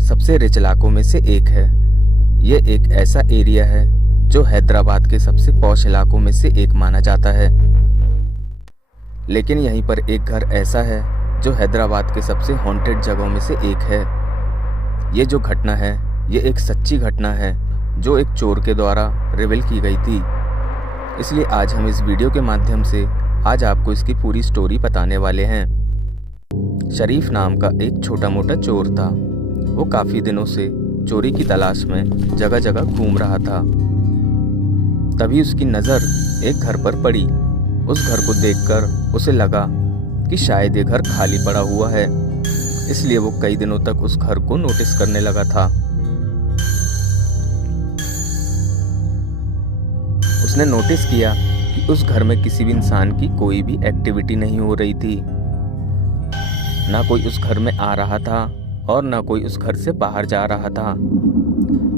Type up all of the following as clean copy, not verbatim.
सबसे रिच इलाकों में से एक है। ये एक ऐसा एरिया है जो हैदराबाद के सबसे पॉश इलाकों में से एक माना जाता है। लेकिन यहीं पर एक घर ऐसा है जो हैदराबाद के सबसे हॉन्टेड जगहों में से एक है। ये जो घटना है ये एक सच्ची घटना है जो एक चोर के द्वारा रिवील की गई थी। इसलिए आज हम इस वीडियो के माध्यम से आज आपको इसकी पूरी स्टोरी बताने वाले हैं। शरीफ नाम का एक छोटा मोटा चोर था। वो काफ़ी दिनों से चोरी की तलाश में जगह जगह घूम रहा था। तभी उसकी नज़र एक घर पर पड़ी। उस घर को देखकर उसे लगा कि शायद ये घर खाली पड़ा हुआ है, इसलिए वो कई दिनों तक उस घर को नोटिस करने लगा था। उसने नोटिस किया कि उस घर में किसी भी इंसान की कोई भी एक्टिविटी नहीं हो रही थी। ना कोई उस घर में आ रहा था और ना कोई उस घर से बाहर जा रहा था।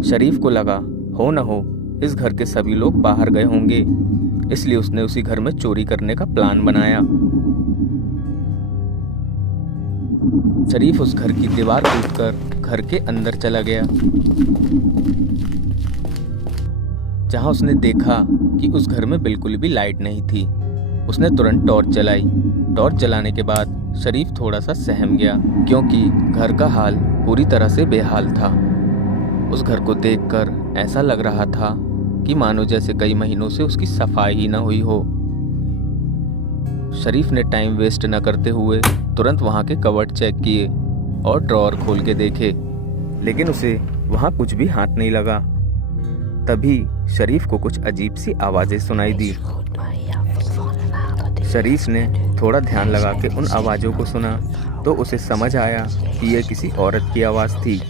शरीफ को लगा हो न हो इस घर के सभी लोग बाहर गए होंगे, इसलिए उसने उसी घर में चोरी करने का प्लान बनाया। शरीफ उस घर की दीवार टूटकर घर के अंदर चला गया, जहां उसने देखा कि उस घर में बिल्कुल भी लाइट नहीं थी। उसने तुरंत टॉर्च जलाई। टॉर्च जलाने के बाद शरीफ थोड़ा सा सहम गया, क्योंकि घर का हाल पूरी तरह से बेहाल था। उस घर को देखकर ऐसा लग रहा था कि मानो जैसे कई महीनों से उसकी सफाई ही न हुई हो। शरीफ ने टाइम वेस्ट न करते हुए तुरंत वहां के कबर्ड चेक किए और ड्रॉअर खोल के देखे, लेकिन उसे वहां कुछ भी हाथ नहीं लगा। तभी शरीफ को कुछ अजीब सी आवाजें सुनाई दी। शरीफ ने थोड़ा ध्यान लगा के उन आवाज़ों को सुना तो उसे समझ आया कि यह किसी औरत की आवाज़ थी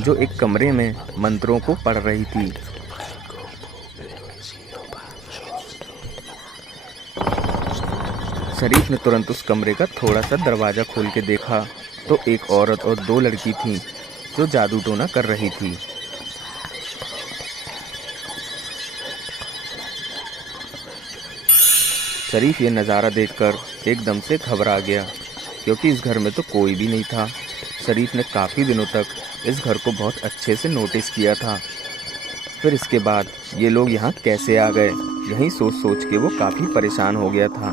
जो एक कमरे में मंत्रों को पढ़ रही थी। शरीफ ने तुरंत उस कमरे का थोड़ा सा दरवाज़ा खोल के देखा तो एक औरत और दो लड़की थीं जो जादू टोना कर रही थी। शरीफ ये नज़ारा देखकर एकदम से घबरा गया, क्योंकि इस घर में तो कोई भी नहीं था। शरीफ ने काफ़ी दिनों तक इस घर को बहुत अच्छे से नोटिस किया था। फिर इसके बाद ये लोग यहाँ कैसे आ गए, यही सोच सोच के वो काफ़ी परेशान हो गया था।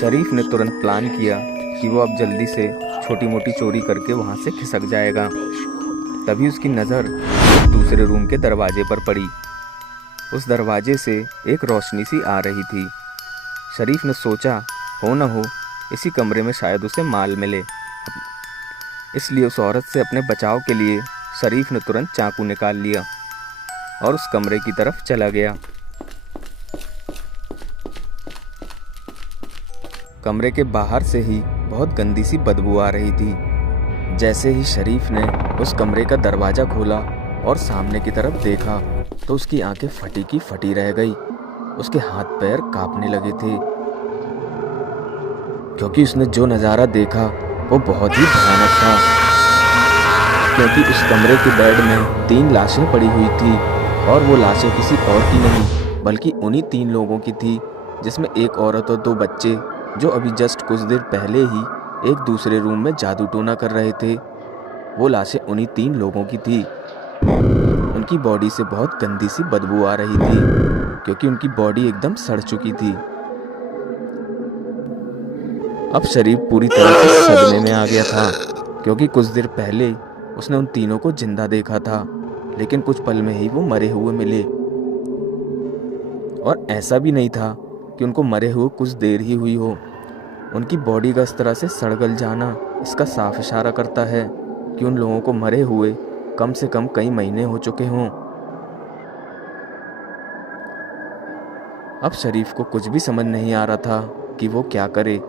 शरीफ ने तुरंत प्लान किया कि वो अब जल्दी से छोटी मोटी चोरी करके वहाँ से खिसक जाएगा। तभी उसकी नज़र दूसरे रूम के दरवाजे पर पड़ी। उस दरवाजे से एक रोशनी सी आ रही थी। शरीफ ने सोचा हो न हो इसी कमरे में शायद उसे माल मिले, इसलिए उस औरत से अपने बचाव के लिए शरीफ ने तुरंत चाकू निकाल लिया और उस कमरे की तरफ चला गया। कमरे के बाहर से ही बहुत गंदी सी बदबू आ रही थी। जैसे ही शरीफ ने उस कमरे का दरवाज़ा खोला और सामने की तरफ देखा तो उसकी आंखें फटी की फटी रह गई। उसके हाथ पैर कांपने लगे थे, क्योंकि उसने जो नज़ारा देखा वो बहुत ही भयानक था। क्योंकि उस कमरे के बेड में 3 लाशें पड़ी हुई थी और वो लाशें किसी और की नहीं बल्कि उन्हीं 3 लोगों की थी, जिसमें एक औरत और 2 बच्चे जो अभी जस्ट कुछ देर पहले ही एक दूसरे रूम में जादू टोना कर रहे थे। वो लाशें उन्हीं 3 लोगों की थी। उनकी बॉडी से बहुत गंदी सी बदबू आ रही थी, क्योंकि उनकी बॉडी एकदम सड़ चुकी थी। अब शरीफ पूरी तरह से सदमे में आ गया था, क्योंकि कुछ देर पहले उसने उन तीनों को जिंदा देखा था, लेकिन कुछ पल में ही वो मरे हुए मिले। और ऐसा भी नहीं था कि उनको मरे हुए कुछ देर ही हुई हो। उनकी बॉडी का इस तरह से सड़ गल जाना इसका साफ इशारा करता है कि उन लोगों को मरे हुए कम से कम कई महीने हो चुके हों। अब शरीफ को कुछ भी समझ नहीं आ रहा था कि वो क्या करे,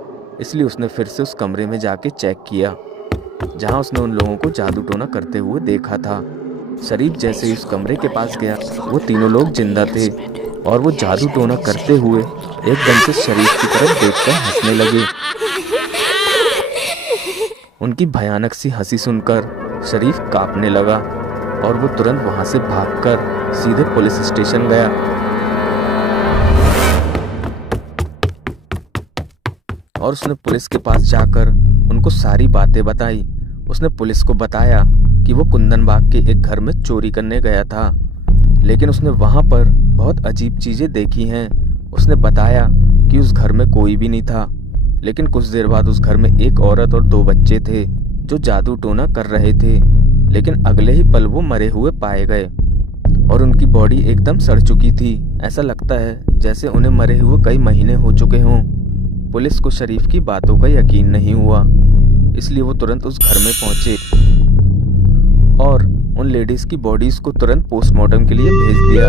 इसलिए उसने फिर से उस कमरे में जाके चेक किया जहां उसने उन लोगों को जादू टोना करते हुए देखा था। शरीफ जैसे ही उस कमरे के पास गया वो तीनों लोग जिंदा थे और वो जादू टोना करते हुए एकदम से शरीफ की तरफ देखकर हंसने लगे। उनकी भयानक सी हंसी सुनकर शरीफ कांपने लगा और वो तुरंत वहां से भागकर सीधे पुलिस स्टेशन गया। और उसने पुलिस के पास जाकर उनको सारी बातें बताई। उसने पुलिस को बताया कि वो कुंदन बाग के एक घर में चोरी करने गया था, लेकिन उसने वहां पर बहुत अजीब चीजें देखी हैं। उसने बताया कि उस घर में कोई भी नहीं था, लेकिन कुछ देर बाद उस घर में एक औरत और 2 बच्चे थे जो जादू टोना कर रहे थे। लेकिन अगले ही पल वो मरे हुए पाए गए और उनकी बॉडी एकदम सड़ चुकी थी। ऐसा लगता है जैसे उन्हें मरे हुए कई महीने हो चुके हों। पुलिस को शरीफ की बातों का यकीन नहीं हुआ, इसलिए वो तुरंत उस घर में पहुंचे और उन लेडीज की बॉडीज को तुरंत पोस्टमार्टम के लिए भेज दिया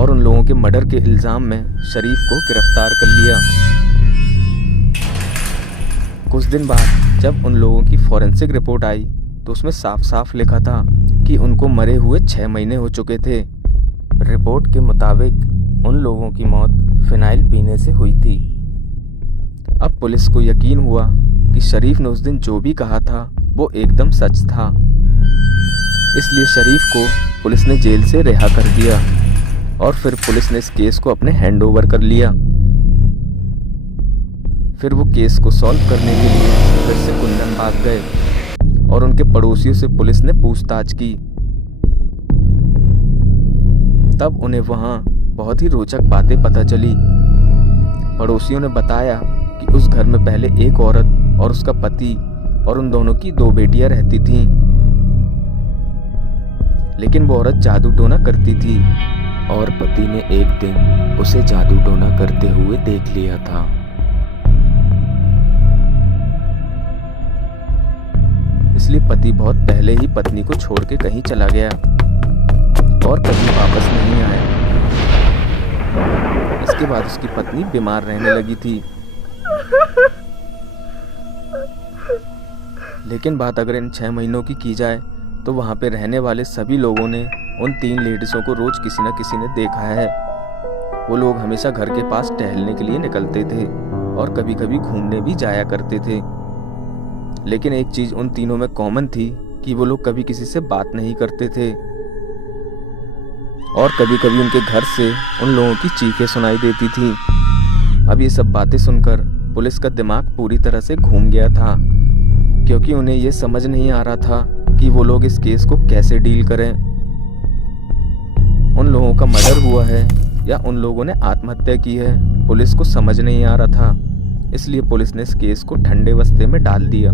और उन लोगों के मर्डर के इल्जाम में शरीफ को गिरफ्तार कर लिया। कुछ दिन बाद जब उन लोगों की फॉरेंसिक रिपोर्ट आई तो उसमें साफ साफ लिखा था कि उनको मरे हुए 6 महीने हो चुके थे। रिपोर्ट के मुताबिक उन लोगों की मौत फिनाइल पीने से हुई थी। अब पुलिस को यकीन हुआ कि शरीफ ने उस दिन जो भी कहा था वो एकदम सच था, इसलिए शरीफ को पुलिस ने जेल से रिहा कर दिया और फिर पुलिस ने इस केस को अपने हैंड ओवर कर लिया। फिर वो केस को सॉल्व करने के लिए फिर से कुंदन बाग गए और उनके पड़ोसियों से पुलिस ने पूछताछ की। तब उन्हें वहां बहुत ही रोचक बातें पता चली। पड़ोसियों ने बताया कि उस घर में पहले एक औरत और उसका पति और उन दोनों की 2 बेटियां रहती थीं, लेकिन वो औरत जादू टोना करती थी और पति ने एक दिन उसे जादू टोना करते हुए देख लिया था। इसलिए पति बहुत पहले ही पत्नी को छोड़ के कहीं चला गया और कभी वापस नहीं आया। इसके बाद उसकी पत्नी बीमार रहने लगी थी। लेकिन बात अगर इन 6 महीनों की जाए तो वहाँ पे रहने वाले सभी लोगों ने उन 3 लेडीज़ों को रोज किसी न किसी ने देखा है। वो लोग हमेशा घर के पास टहलने के लिए निकलते थे और कभी कभी घूमने भी जाया करते थे। लेकिन एक चीज उन तीनों में कॉमन थी कि वो लोग कभी किसी से बात नहीं करते थे और कभी कभी उनके घर से उन लोगों की चीखें सुनाई देती थी। अब ये सब बातें सुनकर पुलिस का दिमाग पूरी तरह से घूम गया था, क्योंकि उन्हें ये समझ नहीं आ रहा था कि वो लोग इस केस को कैसे डील करें। उन लोगों का मर्डर हुआ है या उन लोगों ने आत्महत्या की है, पुलिस को समझ नहीं आ रहा था। इसलिए पुलिस ने इस केस को ठंडे बस्ते में डाल दिया।